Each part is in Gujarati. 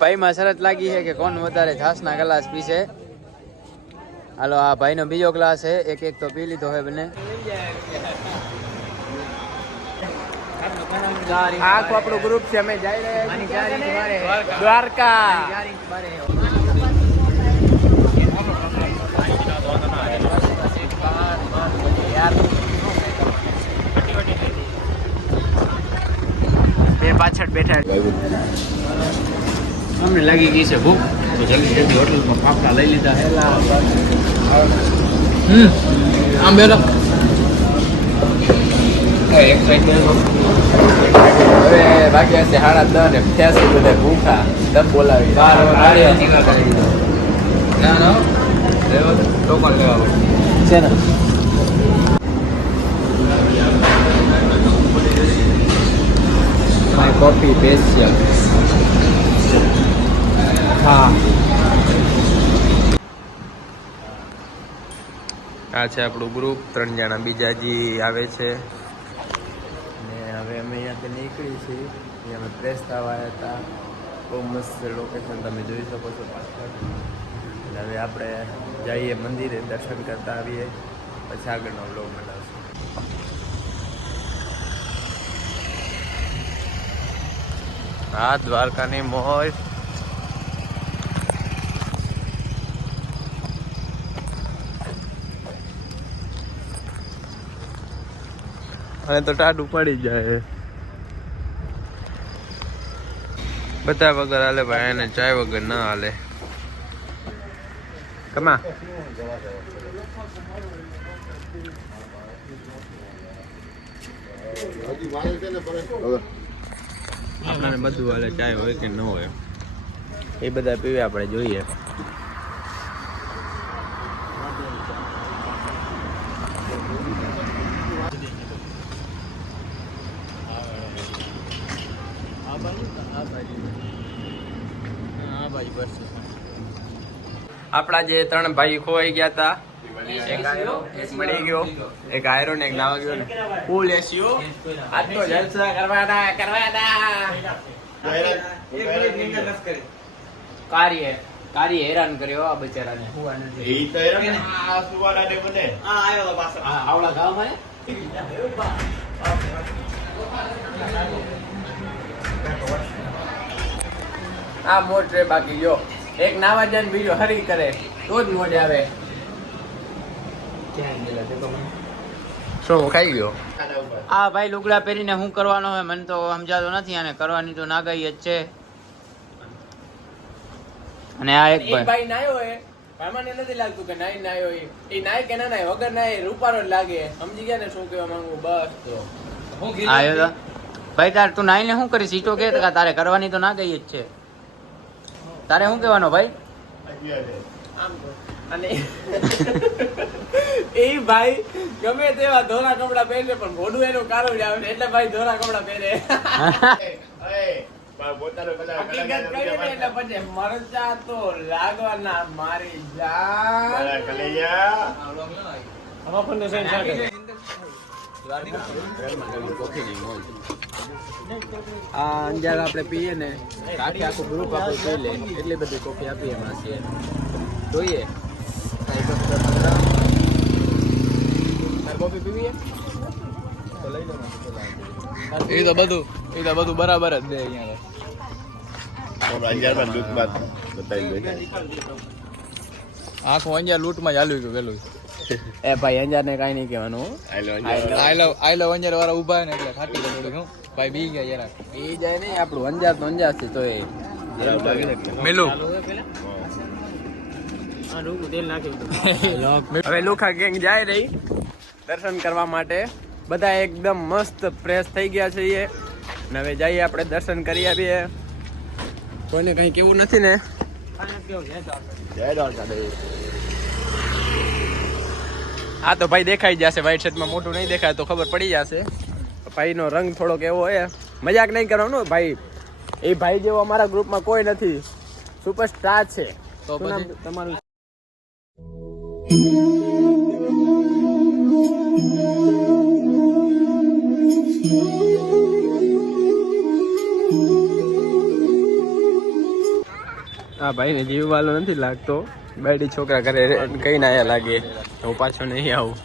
ભાઈમાં શરત લાગી છે કે કોણ વધારે છાસના ગ્લાસ પીશે. હાલો આ ભાઈનો બીજો ગ્લાસ છે, એક એક તો પી લીધો હોય બંને. આખું આપણું ગ્રુપ છે, અમે જઈ રહ્યા છીએ દ્વારકા. બે પાછળ બેઠા. અમને લાગી ગઈ છે ભૂખ, તો જલ્દી જલ્દી હોટલમાં ફાફડા લઈ લીધા. આમ બેલો એક સાઈડ હવે બાકી હશે 8:10 બધા ભૂખા તબ બોલાવી ના ના ટોકન લેવા છે ને. My coffee special. હા આ છે આપણું ગ્રુપ, 3 જણા બીજા હજી આવે છે. ને હવે અમે અહીંયાથી નીકળી છીએ. અમે ફ્રેશ થવા આવ્યા હતા. બહુ મસ્ત લોકેશન તમે જોઈ શકો છો પાછળ. એટલે હવે આપણે જઈએ મંદિરે, દર્શન કરતા આવીએ, પછી આગળનો વ્લોગ બનાવશું. હા દ્વારકાની મોજ. હવે તો ટાઢું પડી જાય. બધા વગર હાલે ભાઈ, એને ચાય વગર ના હાલે. કમા આપણને બધું હાલે, ચાય હોય કે ન હોય એ બધા પીવે, આપણે જોઈએ. આપણા જે 3 ભાઈ ખોવાઈ ગયા હતા, એક મળી ગયો, એક આયરો ને એક નાવા ગયો. ફૂલ એસીઓ આજ તો જલસા કરવાના. કાર્ય હેરાન કર્યો આ બચારાને. આવડા ગામમાં આ મોજ રે. બાકી જો એક નાવા જાય ને બીજો હરી કરે તો જ મોજ આવે. શું ખાઈ ગયો આ ભાઈ લુગડા પહેરીને શું કરવાનો હોય મને તો સમજાતો નથી. અને કરવાની તો નાગાઈ જ છે. અને આ એક ભાઈ નાયો હોય, મને નથી લાગતું કે નાઈ નાયો હોય. એ નાય કે ના નાય, વગર નાય રૂપારો જ લાગે. સમજી ગયા ને શું કહેવા માંગુ? બસ તો આયો તો ભાઈ તાર તું નાઈને શું કરીશ? ઈ તો કે તારે કરવાની તો ના ગઈ જ છે. તારે શું કહેવાનો ભાઈ? અને એ ભાઈ ગમે તેવા ધોરા કપડા પહેરે પણ મોઢું એનું કાળું જ આવે એટલે ભાઈ ધોરા કપડા પહેરે. પછી મરચા તો લાગવાના મારી જાન. આ અંજાર આપણે પીએ ને આખે આખું ગ્રુપ આપણે પી લે, એટલી બધી કોફી આપીએ એમાં છીએ. જોઈએ કોફી પીવીએ એ તો બધું બરાબર જ દે અહીંયા. આખું અંજાર લૂંટમાં જ હાલ્યું ગયું પેલું. એ ભાઈ અંજાર ને કઈ નહીં કહેવાનું. આઈ લવ અંજાર વાળા ઉભા ને એટલે ખાટી થોડું હું ભાઈ બી ગયા યાર. એ જાય નહીં આપણું અંજાર તો અંજાર છે. તો એ મેલું હવે લુખા ગેંગ જાય રહી દર્શન કરવા માટે. બધા એકદમ મસ્ત ફ્રેશ થઈ ગયા છે. હવે જઈએ આપણે દર્શન કરી આવીએ. કોઈને કઈ કેવું નથી ને? હા તો ભાઈ દેખાઈ જશે. વ્હાઈટ શર્ટમાં મોટું નહીં દેખાય તો ખબર પડી જશે. ભાઈનો રંગ થોડોક એવો હોય, મજાક નહીં કરવાનો ભાઈ. એ ભાઈ જેવો અમારા ગ્રુપમાં કોઈ નથી, સુપરસ્ટાર છે. તો તમારું આ ભાઈને જીવ વાલો નથી લાગતો. બેડી છોકરા કરે કઈ ના આયા લાગે. હું પાછો નહીં આવું.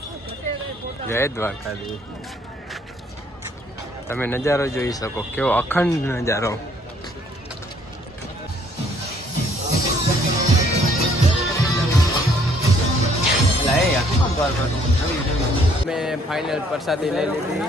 જય દ્વારકાધીશ. તમે નજારો જોઈ શકો, કેવો અખંડ નજારો. મેં ફાઇનલ પ્રસાદી લઈ લીધી.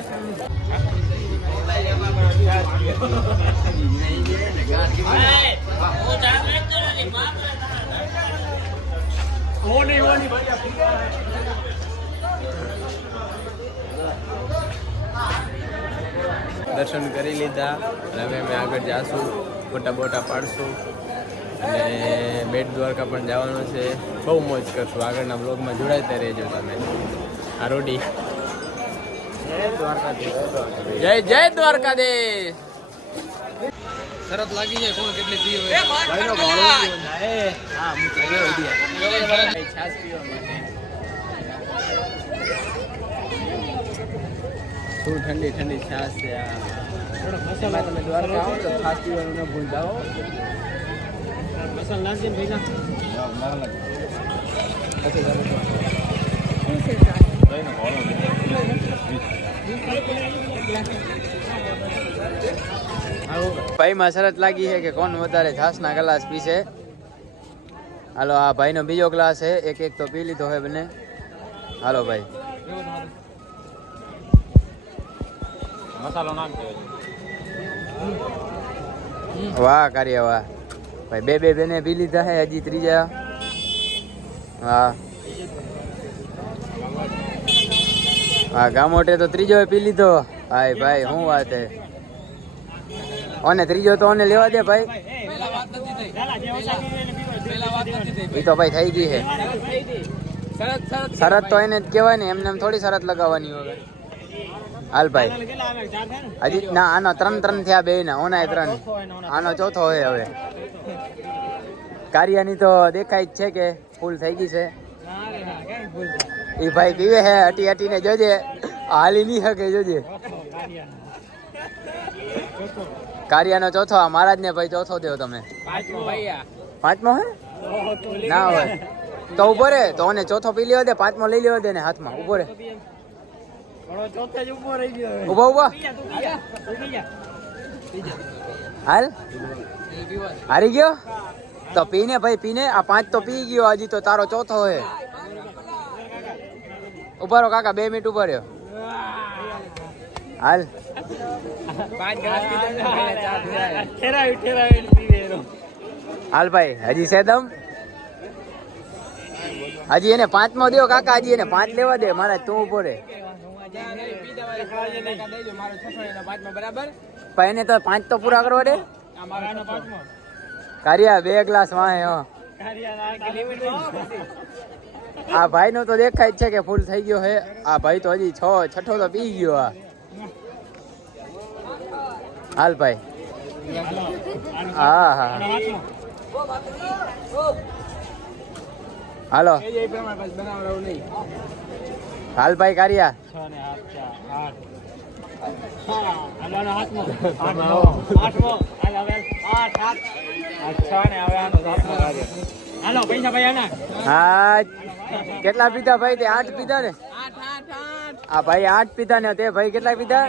દર્શન કરી લીધા અને હવે અમે આગળ જાશું, ફોટા બોટા પાડશું અને બેટ દ્વારકા પણ જવાનું છે. બહુ મોજ કરશું. આગળના બ્લોગમાં જોડાતા રહેજો તમે. આ રોડી જય જય દ્વારકાધીશ. શરત લાગી જાય કોણ કેટલી પીઓ છાસ પીવા માટે. શું ઠંડી ઠંડી છાસ છે આ. મસાલા તમે દ્વારકા આવો તો છાસ પીવાનું ન ભૂલતા હો. મસાલા નાખી ને ભાઈ ભાઈ માં શરત લાગી છે કે કોણ વધારે છાસ ના ગ્લાસ પીશે. હાલો આ ભાઈ નો બીજો ગ્લાસ છે, એક એક તો પી લીધો હોય બંને. હાલો ભાઈ મસાલો નાખજો. વાહ કાર્ય વાહ ભાઈ. બે બે બેને પી લીધા હે, હજી ત્રીજા. હા હા ગામોટે તો ત્રીજો પી લીધો. ભાઈ ભાઈ શું વાત હે. ઓને ત્રીજો તો ઓને લેવા દે ભાઈ. એ તો ભાઈ થઈ ગઈ છે શરત. તો એને જ કહેવાય ને, એમને એમ થોડી શરત લગાવવાની હોય. હાલ ભાઈ હજી ના, આનો 3 થયા બે ના. ઓના 3, આનો ચોથો હોય હવે. કારિયાની તો દેખાય જ છે કે ફૂલ થઈ ગઈ છે. એ ભાઈ પીવે હે હટી હટીને. જોજે હાલી નહીં શકે. જોજે કારિયાનો ચોથો. મહારાજ ને ભાઈ ચોથો દેવો તમે. 5મો હે ના હોય તો ઉભો રે. તો ઓને ચોથો પી લેવા દે, 5મો લઈ લેવા દે ને હાથમાં. ઉભો રે. ઉભો ઉભો હાલ. હારી ગયો તો પીને ભાઈ પીને. આ 5 તો પી ગયો. હજી તો તારો ચોથો હે. ઉભા રહો કાકા, 2 મિનિટ ઉભા રહ્યો. હાલ હાલ ભાઈ હજી સેદમ. હજી એને 5મો દેવો કાકા. હજી એને 5 લેવા દે. મારા તું ઉભો રે. પણ એને તો 5 તો પૂરા કરવા દે. કારિયા 2 ગ્લાસ વાહે. આ ભાઈ નો તો દેખાય જ છે કે ફૂલ થઈ ગયો હે. આ ભાઈ તો હજી 6 તો પી ગયો. આ હાલ ભાઈ. હા હા હાલો હાલ ભાઈ કારિયા. હા કેટલા પીધા ભાઈ? તે 8 પીધા ને. આ ભાઈ 8 પીધા ને. તે ભાઈ કેટલા પીધા?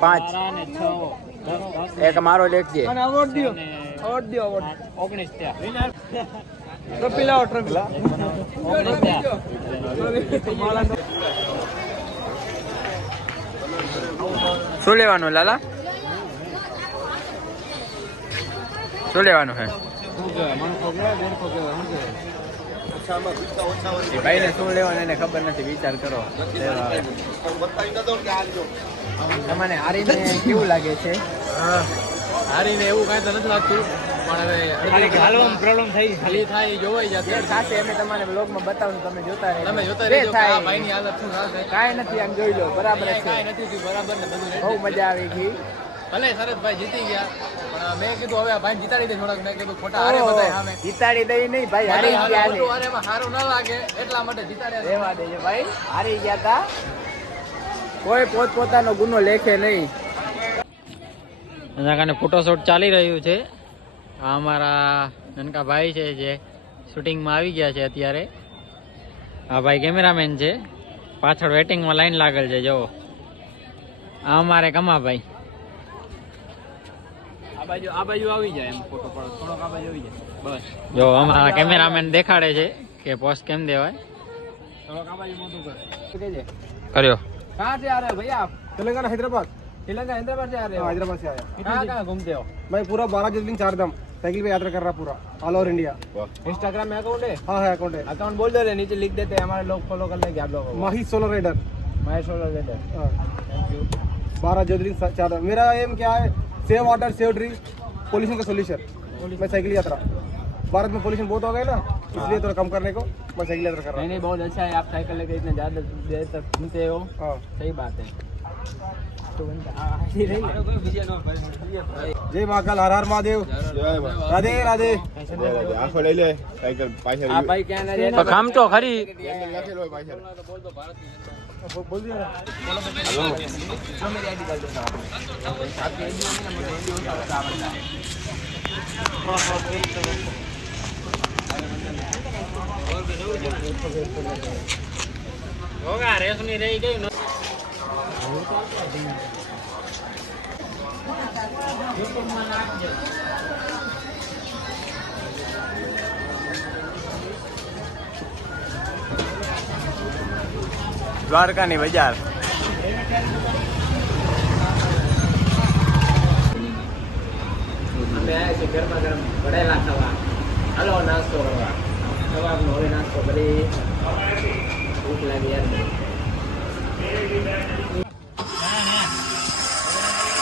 5. એક મારો લેખજે. શું લેવાનું લાલા? શું લેવાનું હે? ભાઈ ને શું લેવાનું એને ખબર નથી. વિચાર કરો. તમને હારીને કેવું લાગે છે? હારીને એવું કાંઈ તો નથી લાગતું, પણ હવે પ્રોબ્લેમ થઈ ખાલી થાય જોવાઈ જશે. સાથે અમે તમારે બ્લોગમાં બતાવું, તમે જોતા રહો. તમે જોતા રહેજો આ ભાઈની હાલત શું થશે. કાંઈ નથી, આમ જોઈ લો. બરાબર છે, કાંઈ નથી થયું. બરાબર ને બધું બહુ મજા આવી ગઈ. ભલે શરદભાઈ જીતી ગયા, પણ મેં કીધું હવે આ ભાઈ જીતાડી દે થોડાક. મેં કીધું ખોટા હારે બધાય સામે જીતાડી દઈ નહીં ભાઈ. હારી ગયા છે, હારેમાં સારું ના લાગે એટલા માટે જીતાડ્યા. રહેવા દેજો ભાઈ, હારી ગયા તા. કોઈ પોતપોતાનો ગુનો લેખે નહીં. એના કારણે ફોટોશૂટ ચાલી રહ્યું છે. આ અમારા નનકા ભાઈ છે જે શૂટિંગમાં આવી ગયા છે અત્યારે. આ ભાઈ કેમેરામેન છે. પાછળ વેટિંગમાં લાઈન લાગેલ છે. જો આ અમારે કમાભાઈ આ બાજુ આવી જાય એમ ફોટો પડો થોડોક આ બાજુ આવી જાય બસ. જો અમારા કેમેરામેન દેખાડે છે કે પોસ્ટ કેમ દેવાય. થોડોક આ બાજુ મોટું કરે કર્યો. कहाँ से आ रहे हो भैया आप? तेलंगाना हैदराबाद हैदराबाद से आ रहे हो? हैदराबाद से आया. कहाँ घूमते हो? मैं पूरा 12 ज्योतिर्लिंग 4 धाम साइकिल पे यात्रा कर रहा पूरा ऑल ओवर इंडिया. इंस्टाग्राम में अकाउंट है? हाँ है अकाउंट है. अकाउंट बोल दे रहे नीचे लिख देते हैं हमारे लोग फॉलो कर लेंगे आप लोगों को. Mahi solar rider. Mahi solar rider. Thank you. 12 jyotirlinga 4 धाम. मेरा एम क्या है? Save water save tree pollution का सोल्यूशन. मैं साइकिल यात्रा भारत में पोल्यूशन बहुत हो गया ना इसलिए थोड़ा कम करने को मैं साइकिल यात्रा कर रहा हूँ. नहीं बहुत अच्छा है आप साइकिल लेकर इतने ज़्यादा देर तक घूमते हो. हाँ सही बात है. जय महाकाल हर हर महादेव. राधे राधे. आंखों ले ले साइकिल पाछળ આ ભાઈ ક્યાં ના જાય કામ તો ખરી. बोल दिया हेलो मेरी आईडी डाल देना आपकी आईडी में ना मुझे आईडी होगा रेस नहीं रही गई ना. દ્વારકાની બજાર. અમે આવ્યા છીએ ગરમા ગરમ ભરેલા ખાવા. હાલો નાસ્તો કરવા. સવારનો હવે નાસ્તો કરી ભૂખ લાગી યાર.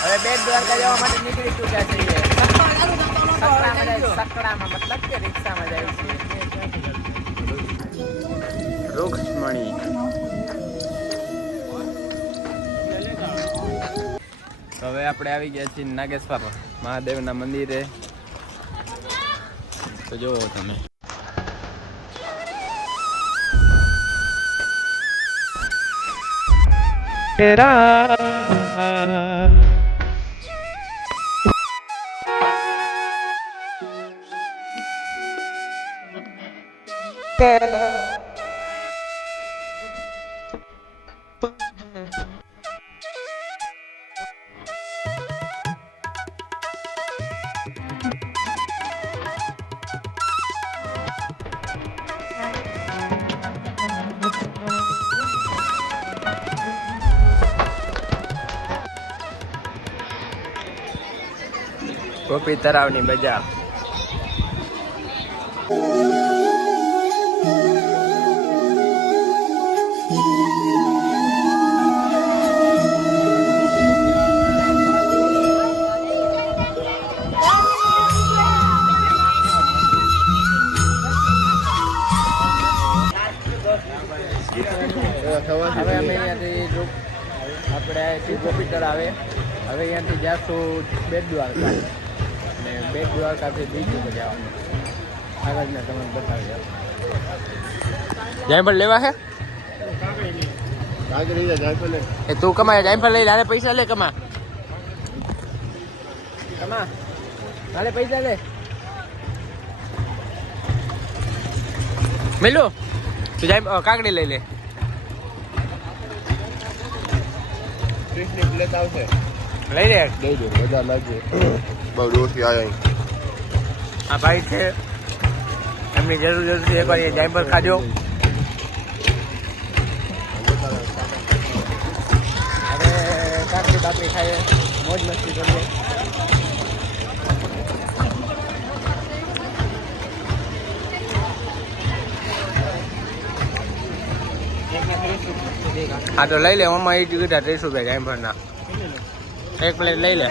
હવે બેટ દ્વારકા જવા માટે નીકળી ચૂક્યા છીએ. સકડામાં મતલબ કે રિક્ષામાં જાય છે. રૂક્ષ્મણી હવે આપણે આવી ગયા છીએ નાગેશ્વર મહાદેવના મંદિરે. તો જો તમે ગોપી તળાવની બજાર. હવે અમે અહીંયાથી આપણે ગોપી તળાવે હવે અહીંયાથી જાશું બેટ દ્વારકા અને બેટ દ્વારકાથી બીજું જવાનું આગળના તમને બતાવી આપો. જાયફળ લેવા છે એ તું કમાય જાયફળ લઈ લાલે પૈસા લે કમા લાલે પૈસા લે મેલો તું જાય કાકડી લઈ લે. લઈ લે દઈ દો મજા લાગે બહુ દૂરથી આવ્યા. આ ભાઈ છે એમની જરૂર એકવાર એ જાયફળ ખાજો. હવે કાકડી બાકડી ખાઈએ મોજ મસ્તી કરીએ. હા તો લઈ લે મમ્મા એ ટિકિટ 30 રૂપિયા જાયફળના એક પ્લેટ લઈ લે.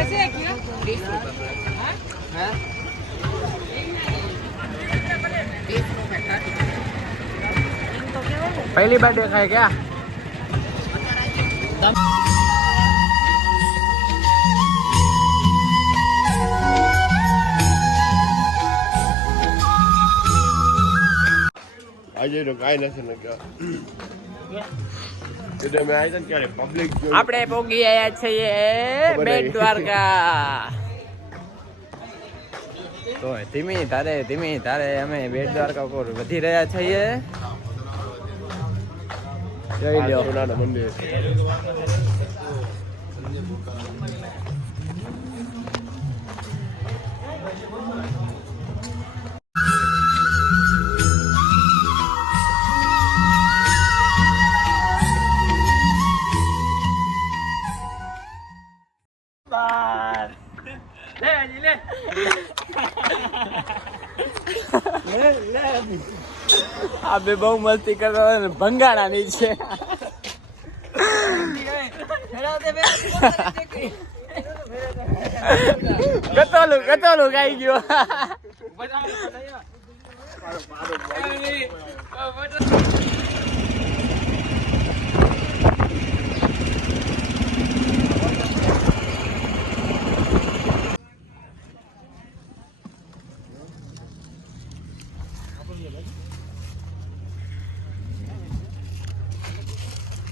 पहली बार देखा है क्या? આજે તો કાઈ નથી આપણે પોગી આયા છીએ બેટ દ્વારકા. તો ધીમી તારે અમે બેટ દ્વારકા ઉપર વધી રહ્યા છીએ. જોઈ લ્યો સોનાનું મંદિર. આ બે બહુ મસ્તી કરતા હોય ને ભંગાણા ની છે. કતોલું ગાઈ ગયો.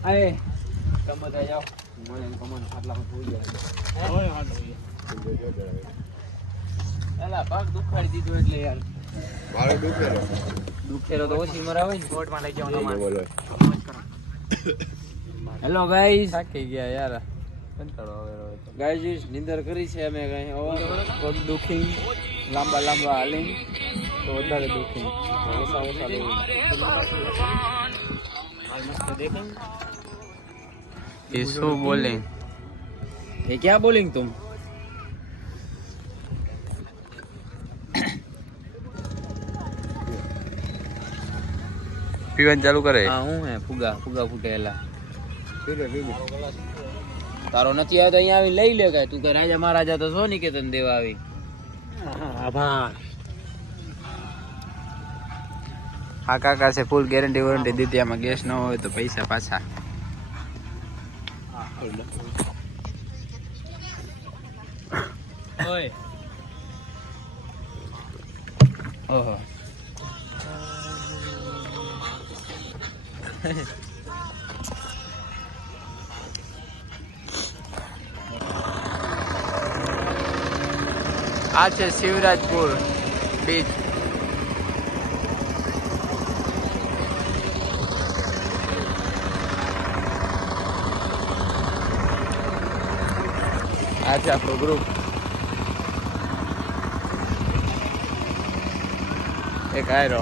અરે તમે તો જાઓ મને કમન આટલામાં ભૂલ જાય. એલા પગ દુખાડી દીધું એટલે યાર. મારે દુખેલો તો ઓછી મરાવે ને કોર્ટમાં લઈ જવાનો બોલો. હેલો ગાઈસ, થાકી ગયા યાર. કંટાળો આવે તો. ગાઈસ નિંદર કરી છે અમે કઈ પગ દુખી લાંબા હાલી તો વધારે દુખી ઓછા લેવું. ये शो बोले ये क्या बोलेंगे तुम? પીવાનું ચાલુ કરે. હા હું હે ફુગા ફૂટેલા. તારો નથી આવ્યો તો અહીંયા આવી લઈ લે. તું કે રાજા મહારાજા તો છો ની કે તને દેવા આવી. આભાર. હા કાકા છે ફૂલ ગેરંટી વોરંટી દીધી. આમાં ગેસ ન હોય તો પૈસા પાછા. ઓય ઓહો આ છે શિવરાજપુર બીચ. આ છે આપણું ગ્રુપ. એક આયરો.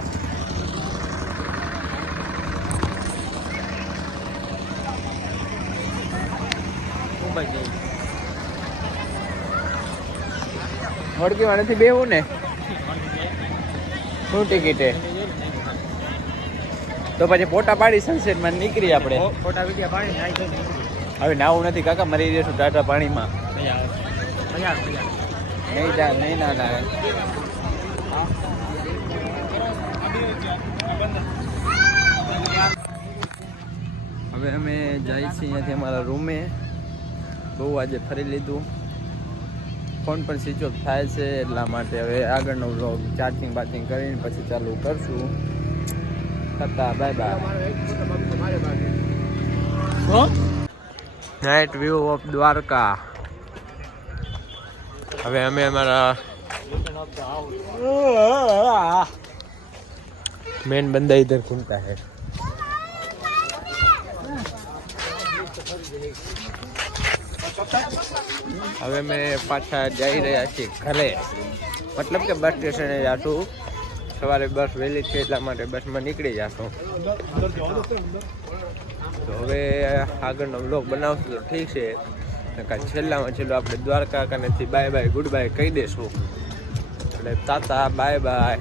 હોડકીમાં નથી બેવું ને. શું ટિકિટે? તો પછી ફોટા પાડી સનસેટમાં નીકળી આપણે. ફોટા વિડિયા પાડી હવે નાવું નથી કાકા, મરી જઈશું ટાટા પાણીમાં. નહીં ના હવે અમે જઈએ છીએ અહીંયાથી અમારા રૂમે. બહુ આજે ફરી લીધું. ફોન પણ સ્વિચ ઓફ થાય છે એટલા માટે હવે આગળનો વ્લોગ ચાર્જિંગ બાર્જિંગ કરીને પછી ચાલુ કરશું. Bye bye. Night view of Dwarka. હવે અમે અમારા મેન બંદા इधर घूमता है. હવે અમે પાછા જઈ રહ્યા છીએ ઘરે. મતલબ કે બસ સ્ટેશને જાશું. સવારે બસ વહેલી છે એટલા માટે બસમાં નીકળી જશું. તો હવે આગળનો વ્લોગ બનાવશું તો ઠીક છે. છેલ્લામાં છેલ્લું આપણે દ્વારકા કનેથી બાય બાય ગુડ બાય કહી દઈશું. એટલે તાતા બાય બાય.